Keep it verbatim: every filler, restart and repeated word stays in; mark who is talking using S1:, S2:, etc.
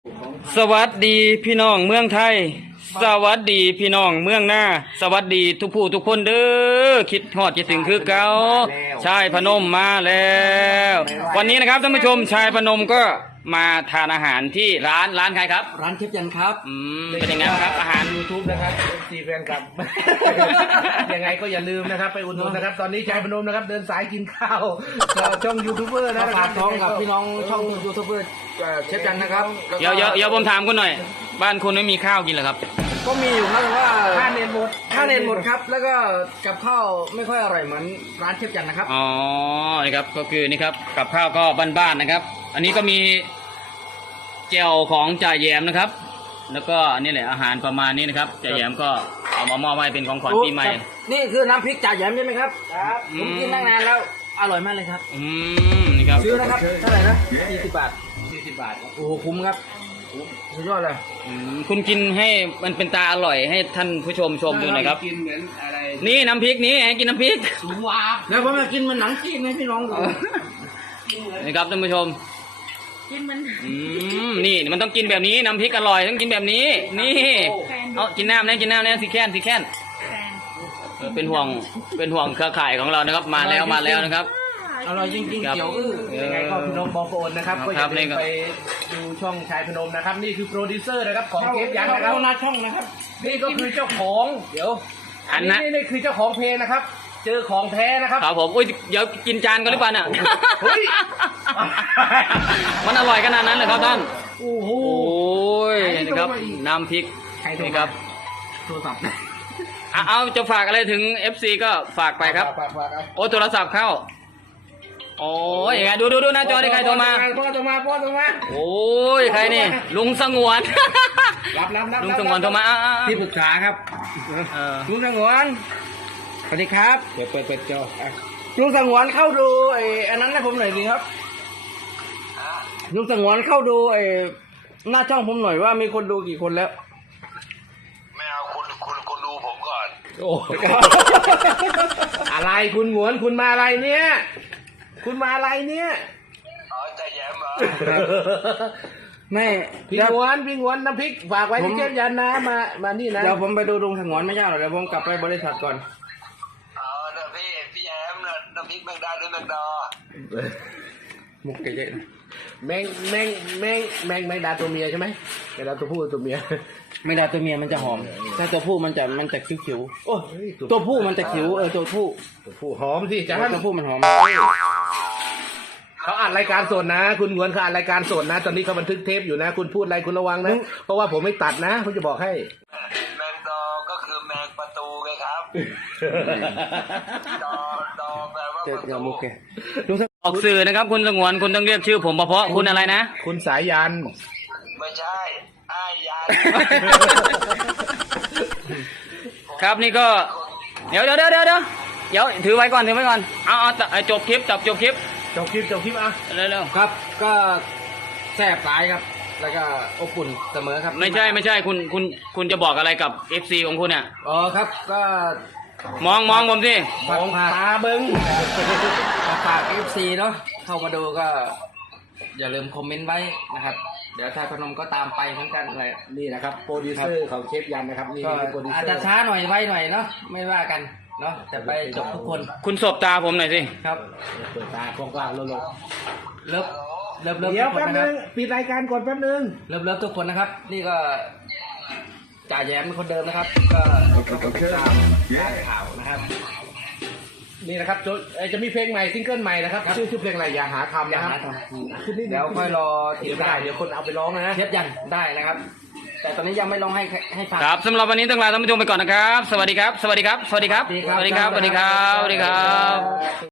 S1: สวัสดีพี่น้องเมืองไทยสวัสดีพี่น้องเมืองหน้าสวัสดีทุกผู้ทุกคนเด้อคิดฮอดคิดถึงคือเก่าชายพนมมาแล้ว วันนี้นะครับท่านผู้ชมชายพนมก็มาทานอาหารที่ร้านร้านใครครับ
S2: ร้านเชฟยันครับ
S1: อืมเป็นยังไงครับอาหาร
S3: ยูทูบนะครับ เอฟ ซี แฟนคลับ ยังไงก็อย่าลืมนะครับไปอุดหนุนนะครับตอนนี้ชายพนมนะครับเดินสายกินข้าวช่องยูทูบเบอร์นะค
S2: ฝา
S3: รั
S2: ก
S3: บ
S2: ท้องกับพี่น้องช่องยูทูบเบอร์เชฟยันนะครับ
S1: เดี๋ยวเดี๋ยวเดี๋ยวผมถามคุณหน่อย บ้านคุณไม่มีข้าวกินเหรอครับ
S2: ก็มีอยู่ครับแต่ว่า
S3: ค่าเน็ตหมด
S2: ค่าเน็ตหมดครับแล้วก็กับข้าวไม่ค่อยอร่อยเหมือนร้านเชฟยันนะครับ
S1: อ๋อนี่ครับก็คือนี่ครับกับข้าวก็บ้านๆนะครับ อันนี้ก็มีแจ่วของจ่าแยมนะครับ แล้วก็นี่แหละอาหารประมาณนี้นะครับจ่าแยมก็เอามามอบให้เป็นของขวัญปีใหม่
S2: นี่คือน้ำพริกจ่าแยมใช่ไหมครับ
S3: ครับ
S2: ผมกินตั้งนานแล้วอร่อยมากเลยครับ
S1: อืมนี่ครับ
S2: ซื้อนะครับเท่าไหร่นะสี่สิบบาท
S3: สี่สิบบาท
S2: โอ้โหคุ้มครับสุดยอดเลย
S1: อืมคุณกินให้มันเป็นตาอร่อยให้ท่านผู้ชมชมดูหน่อยครับ
S3: กินเหมือนอะไร
S1: นี่น้ำพริกนี้ให้กินน้ำพริก
S3: สูงวาบ
S2: แล้วผมมากินมันหนังจีนให้พี่น้องดู
S1: นี่ครับท่านผู้ชม
S4: กินมัน
S1: อืมนี่มันต้องกินแบบนี้น้ำพริกอร่อยต้องกินแบบนี้ นี่เอากินน้ำนะกินน้ำนะสิแค้นสิแค้น
S4: แฟน
S1: เออเป็นห่วงเป็นห่วงเครือข่ายของเรานะครับ มาแล้วมาแล้วนะครับ
S2: อร่อยจริงๆ
S1: ครับ
S2: เกี่ยวอื้อ
S3: ยังไงก็พี่น้องบองโอนนะครับก็อ
S1: ครั
S3: ย่า
S1: บ
S3: ลื
S1: นี่
S3: ม
S1: ก็
S3: ไปดูช่องชายพนมนะครับนี่คือโปรดิวเซอร์นะครับของเทปยันนะครับ
S2: เข้าหน้าช่องนะครับ
S3: นี่ก็คือเจ้าของเดี๋ยว
S1: อันนะ
S3: นี่นี่คือเจ้าของเพลงนะครับ เจอของแท้นะครับ
S1: ครับผมอุ้ยเดี๋ยวกินจานกันหรือเปล่าเนี่ย
S3: เฮ้ย
S1: มันอร่อยขนาดนั้นเลยครับท่าน
S3: โอ้โห
S1: โอ้ย
S3: ใครโทรมา
S1: นี่ครับ
S3: อีก
S1: น้ำพริก
S3: ใครโทรมา
S1: นี่ครับ
S3: โทรศัพท์
S1: เอาเอาจะฝากอะไรถึง เอฟ ซี ก็ฝากไปครับ
S3: ฝากฝากเอา
S1: โอ้โทรศัพท์เข้าโอ้ยยังไงดูดูดูหน้าจอที่ใครโทรมา
S3: พ่อโทรมาพ่อโทรมา
S1: โอ้ยใครนี่ลุงสงวน
S3: รับรับรับ
S1: ลุงสงวนโทรมาอ่ะอ่ะอ่ะ
S2: ที่ปรึกษาครับ
S1: เออ
S2: ลุงสงวนสวัสดีครับ
S3: เดี๋ยวเปิดเปิดจออ่ะ
S2: ลุงสงวนเข้าดูไอ้อันนั้นให้ผมหน่อยสิครับลุงสงวนเข้าดูไอ้หน้าช่องผมหน่อยว่ามีคนดูกี่คนแล้ว
S5: ไม่เอาคุณคุณคุณดูผมก่อน
S3: โอ้อะไรคุณหงวนคุณมาอะไรเนี่ย คุณมาอะไรเนี่ย
S5: อ๋อใจแย้มเหรอ
S2: ไม่
S3: พี่
S2: เดี๋ยว
S3: หงวนพี่หงวนน้ำพริกฝากไว้ที่เชฟยันนะมามานี่นะ
S2: เดี๋ยวผมไปดูลุงสงวนไม่ยากหรอกเดี๋ยวผมกลับไปบริษัทก่อน
S5: อ๋อน้ำพี่พี่แย้มน่ะน้ำพริกแมงดาหรือแมงดอ
S2: มุกเยอะๆนะ
S3: แมงแมงแมงแมงแมงดาตัวเมียใช่ไหมแมงดาตัวผู้ตัวเมีย
S2: ไม่ได้ตัวเมียมันจะหอมถ้าตัวผู้มันจะมันจะคิ้วๆโอ้ตัวผู้มันจะคิ้วเออตัวผู้
S3: ตัวผู้หอมสิจ้า
S2: ตัวผู้มันหอม
S3: เขาอัดรายการสดนะ คุณหงวนเขาอัดรายการสดนะ ตอนนี้เขาบันทึกเทปอยู่นะ คุณพูดอะไรคุณระวังนะ เพราะว่าผมไม่ตัดนะผมจะบอกให้
S5: แมงดอก็คือแมงประตูไงครับ ดอดอแปลว่า
S2: เจ
S5: ป
S2: อ
S5: ระ
S2: เดี๋ยว
S5: ตู
S2: มุกแกลุงสง
S1: ออกสื่อนะครับคุณสงวนคุณต้องเรียกชื่อผมเพราะคุณอะไรนะ
S3: คุณสายยัน
S5: ไม่ใช่อ้ายยัน
S1: ครับนี่ก็เดี๋ยวเดี๋ยวเดี๋ยวเดี๋ยวเดี๋ยวเดี๋ยวถือไว้ก่อนถือไว้ก่อนเอาเอาเอาจบคลิปจบจบคลิป
S3: จบคลิปจบคลิปอ่ะ
S1: เร็วเร็ว
S2: ครับก็แซ่บหลายครับ แล้วก็อบอุ่นเสมอครับ
S1: ไม่ใช่ไม่ใช่คุณคุณคุณจะบอกอะไรกับ เอฟ ซี ของคุณเนี่ย
S2: อ๋อครับก็
S1: มองมองผมสิ
S3: มองตาเบิ้ง
S2: ฝาก เอฟ ซี เนาะเข้ามาดูก็ อย่าลืมคอมเมนต์ไว้นะครับ เดี๋ยวชายพนมก็ตามไปเหมือนกันอะไร
S3: นี่นะครับโปรดิวเซอร์ของเชฟยันนะครับนี่
S2: ก็
S3: คือโปรดิวเซ
S2: อาจ
S3: อ
S2: จะ
S3: ร์
S2: ช้าหน่อยไว้หน่อยเนาะไม่ว่ากันเนาะแต่ไปจบทุกคน
S1: คุณสบตาผมหน่อยสิ
S2: ครับ
S3: เปิดตากว้างๆโลก
S2: เลิฟเลิฟเลิฟ
S3: เดี๋ยว
S2: ทุกค
S3: แป๊
S2: น
S3: บ
S2: นะค
S3: นึ
S2: รับ
S3: งปิดรายการก่อนแป๊บนึง
S2: เลิฟเลิฟทุกคนนะครับ นี่ก็จ่าแย้มเป็นคนเดิมนะครับ ก็ตามข่าวนะครับ
S3: นี่นะครับจะเอ่อจะมีเพลงใหม่ซิงเกิลใหม่นะครับชื่อชื่อเพลงอะไรอย่าหาทำ
S2: อย่า
S3: นะค
S2: หา
S3: รับ
S2: ทำ
S3: ขึ้นนิดนึง
S2: เดี๋ยวค่อยรอติ
S3: เดี๋
S2: ด
S3: ยวได้
S2: ตาม
S3: เดี๋ยวคนเอาไปร้องนะ
S2: เทียบยันได้นะครับ แต่ตอนนี้ยังไม่ลองให้ให้ฟัง
S1: ครับสำหรับวันนี้ต้องลาท่านผู้ชมไปก่อนนะครับ สวัสดีครับ สวัสดีครับ สวัสดีครับ
S2: สวัสดีครับ
S1: สวัสดีครับ สวัสดีครับ สวัสดีครับ